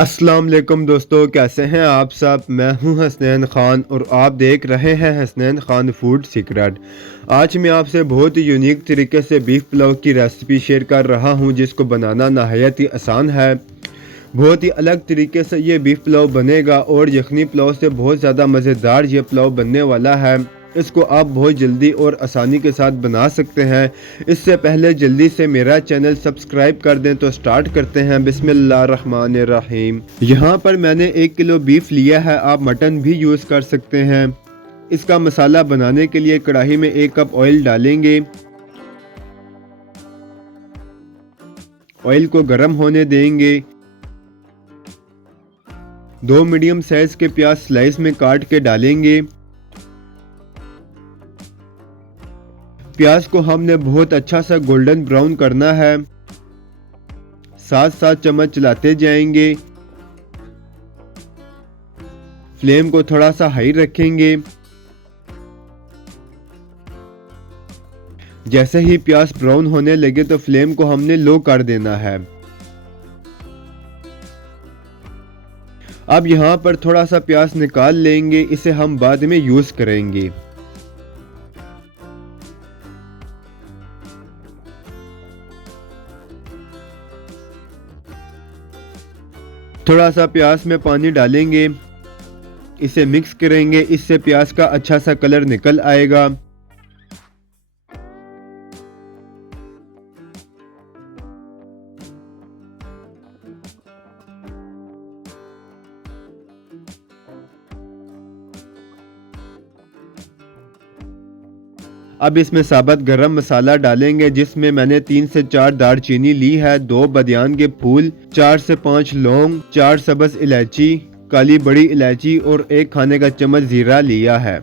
अस्सलाम वालेकुम दोस्तों, कैसे हैं आप सब। मैं हूं हसनैन ख़ान और आप देख रहे हैं हसनैन ख़ान फूड सीक्रेट। आज मैं आपसे बहुत ही यूनिक तरीके से बीफ पुलाव की रेसिपी शेयर कर रहा हूं, जिसको बनाना नहायत ही आसान है। बहुत ही अलग तरीके से ये बीफ पुलाव बनेगा और यखनी पुलाव से बहुत ज़्यादा मज़ेदार ये पुलाव बनने वाला है। इसको आप बहुत जल्दी और आसानी के साथ बना सकते हैं। इससे पहले जल्दी से मेरा चैनल सब्सक्राइब कर दें। तो स्टार्ट करते हैं। बिस्मिल्लाहिर्रहमानिर्रहीम। यहाँ पर मैंने 1 किलो बीफ लिया है, आप मटन भी यूज़ कर सकते हैं। इसका मसाला बनाने के लिए कढ़ाई में 1 कप ऑयल डालेंगे। ऑयल को गर्म होने देंगे। 2 मीडियम साइज के प्याज स्लाइस में काट के डालेंगे। प्याज को हमने बहुत अच्छा सा गोल्डन ब्राउन करना है। साथ साथ चम्मच चलाते जाएंगे। फ्लेम को थोड़ा सा हाई रखेंगे। जैसे ही प्याज ब्राउन होने लगे तो फ्लेम को हमने लो कर देना है। अब यहाँ पर थोड़ा सा प्याज निकाल लेंगे, इसे हम बाद में यूज करेंगे। थोड़ा सा प्याज में पानी डालेंगे, इसे मिक्स करेंगे, इससे प्याज का अच्छा सा कलर निकल आएगा। अब इसमें साबुत गरम मसाला डालेंगे, जिसमें मैंने 3 से 4 दालचीनी ली है, 2 बादियान के फूल, 4 से 5 लौंग, 4 सब्ज़ इलायची, काली बड़ी इलायची और 1 खाने का चम्मच जीरा लिया है।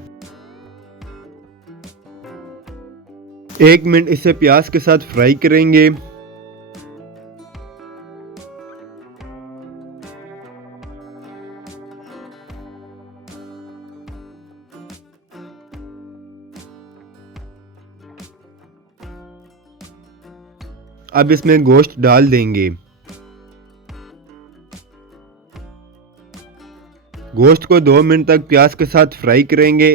1 मिनट इसे प्याज के साथ फ्राई करेंगे। अब इसमें गोश्त डाल देंगे। गोश्त को 2 मिनट तक प्याज के साथ फ्राई करेंगे।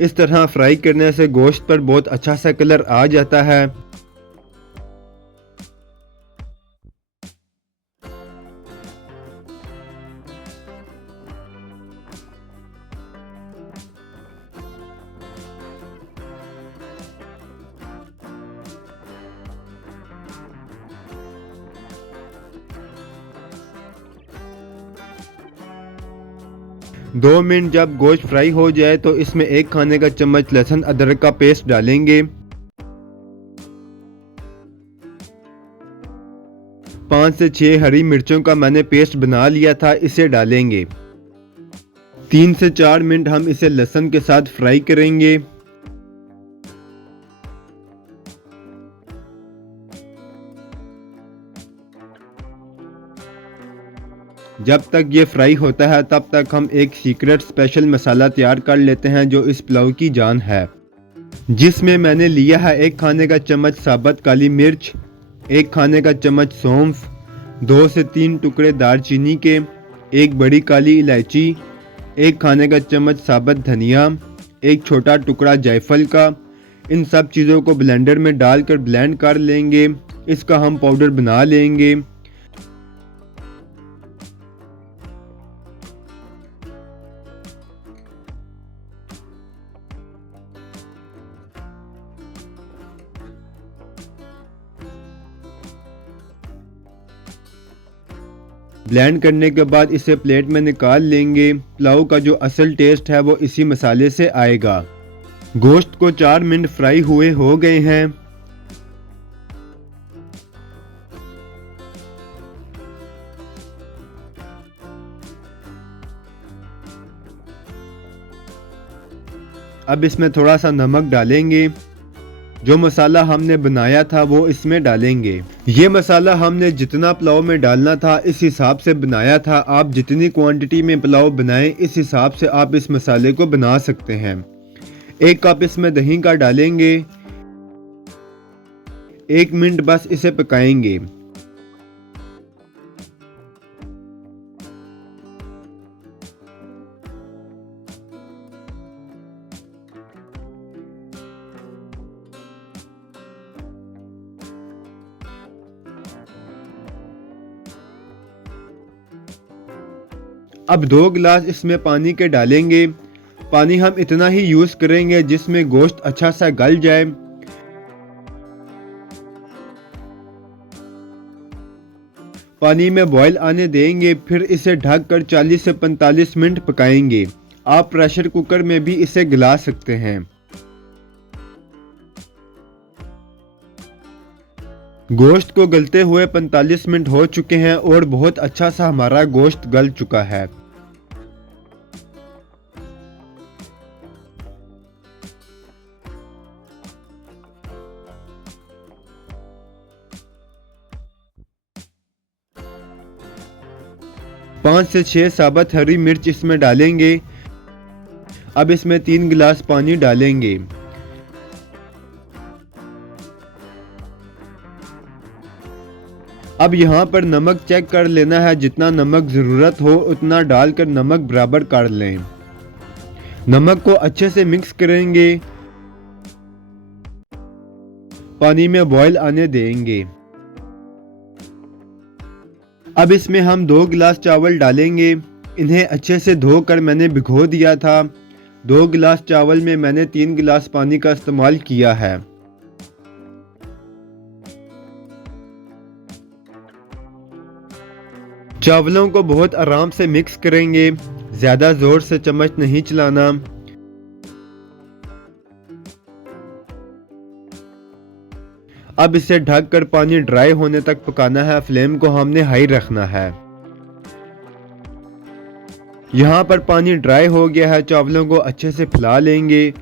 इस तरह फ्राई करने से गोश्त पर बहुत अच्छा सा कलर आ जाता है। दो मिनट जब गोश्त फ्राई हो जाए तो इसमें 1 खाने का चम्मच लहसुन अदरक का पेस्ट डालेंगे। 5 से 6 हरी मिर्चों का मैंने पेस्ट बना लिया था, इसे डालेंगे। 3 से 4 मिनट हम इसे लहसुन के साथ फ्राई करेंगे। जब तक ये फ्राई होता है तब तक हम एक सीक्रेट स्पेशल मसाला तैयार कर लेते हैं, जो इस पुलाव की जान है। जिसमें मैंने लिया है 1 खाने का चम्मच साबुत काली मिर्च, 1 खाने का चम्मच सौंफ, 2 से 3 टुकड़े दालचीनी के, 1 बड़ी काली इलायची, 1 खाने का चम्मच साबुत धनिया, 1 छोटा टुकड़ा जायफल का। इन सब चीज़ों को ब्लेंडर में डालकर ब्लेंड कर लेंगे। इसका हम पाउडर बना लेंगे। ब्लेंड करने के बाद इसे प्लेट में निकाल लेंगे। पुलाव का जो असल टेस्ट है वो इसी मसाले से आएगा। गोश्त को 4 मिनट फ्राई हुए हो गए हैं। अब इसमें थोड़ा सा नमक डालेंगे। जो मसाला हमने बनाया था वो इसमें डालेंगे। ये मसाला हमने जितना पुलाव में डालना था इस हिसाब से बनाया था। आप जितनी क्वांटिटी में पुलाव बनाएं इस हिसाब से आप इस मसाले को बना सकते हैं। 1 कप इसमें दही का डालेंगे। 1 मिनट बस इसे पकाएंगे। अब 2 गिलास इसमें पानी के डालेंगे। पानी हम इतना ही यूज़ करेंगे जिसमें गोश्त अच्छा सा गल जाए। पानी में बॉईल आने देंगे, फिर इसे ढककर 40 से 45 मिनट पकाएंगे। आप प्रेशर कुकर में भी इसे गला सकते हैं। गोश्त को गलते हुए 45 मिनट हो चुके हैं और बहुत अच्छा सा हमारा गोश्त गल चुका है। पाँच से 6 साबुत हरी मिर्च इसमें डालेंगे। अब इसमें 3 गिलास पानी डालेंगे। अब यहाँ पर नमक चेक कर लेना है, जितना नमक ज़रूरत हो उतना डालकर नमक बराबर कर लें। नमक को अच्छे से मिक्स करेंगे। पानी में बॉईल आने देंगे। अब इसमें हम 2 गिलास चावल डालेंगे। इन्हें अच्छे से धोकर मैंने भिगो दिया था। 2 गिलास चावल में मैंने 3 गिलास पानी का इस्तेमाल किया है। चावलों को बहुत आराम से मिक्स करेंगे, ज़्यादा ज़ोर से चम्मच नहीं चलाना। अब इसे ढककर पानी ड्राई होने तक पकाना है। फ्लेम को हमने हाई रखना है। यहाँ पर पानी ड्राई हो गया है। चावलों को अच्छे से फैला लेंगे।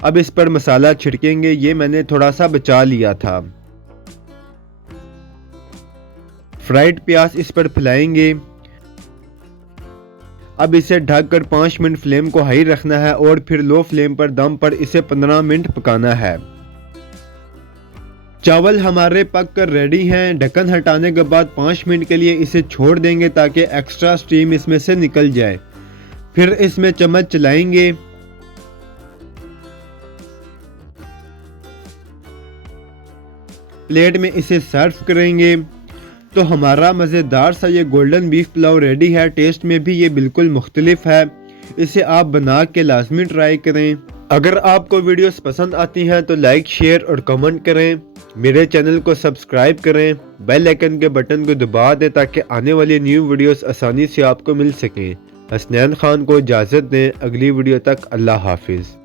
अब इस पर मसाला छिड़केंगे। ये मैंने थोड़ा सा बचा लिया था। फ्राइड प्याज इस पर फैलाएंगे। अब इसे ढककर 5 मिनट फ्लेम को हाई रखना है और फिर लो फ्लेम पर दम पर इसे 15 मिनट पकाना है। चावल हमारे पक कर रेडी हैं। ढक्कन हटाने के बाद 5 मिनट के लिए इसे छोड़ देंगे ताकि एक्स्ट्रा स्टीम इसमें से निकल जाए। फिर इसमें चम्मच चलाएंगे। प्लेट में इसे सर्व करेंगे। तो हमारा मज़ेदार सा ये गोल्डन बीफ पुलाव रेडी है। टेस्ट में भी ये बिल्कुल मुख्तलिफ है। इसे आप बना के लाजमी ट्राई करें। अगर आपको वीडियोस पसंद आती हैं तो लाइक, शेयर और कमेंट करें। मेरे चैनल को सब्सक्राइब करें। बेल आइकन के बटन को दबा दें ताकि आने वाली न्यू वीडियोस आसानी से आपको मिल सकें। हसनैन खान को इजाज़त दें। अगली वीडियो तक अल्लाह हाफिज़।